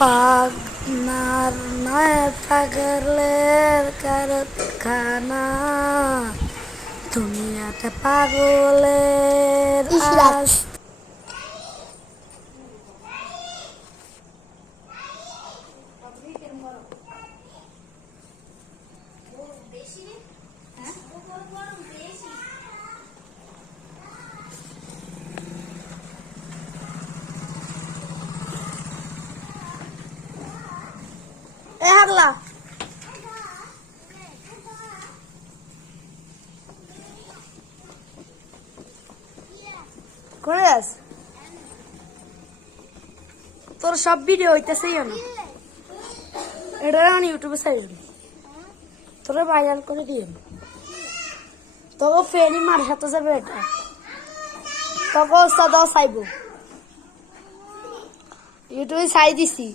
পাগনার নয় পাগলের কারখানা, দুনিয়াতে পাগলের আস। এ হাগলা করে আস, তোর সব ভিডিও হইতেছে না, এটা আমি ইউটিউবে ছাড়ি তোরা ভাইরাল করে দিয়ে তোকে ফেরি মার হাতে যাবে, এটা তোকে ওস্তাদ চাইব ইউটিউবে ছাই দিছি।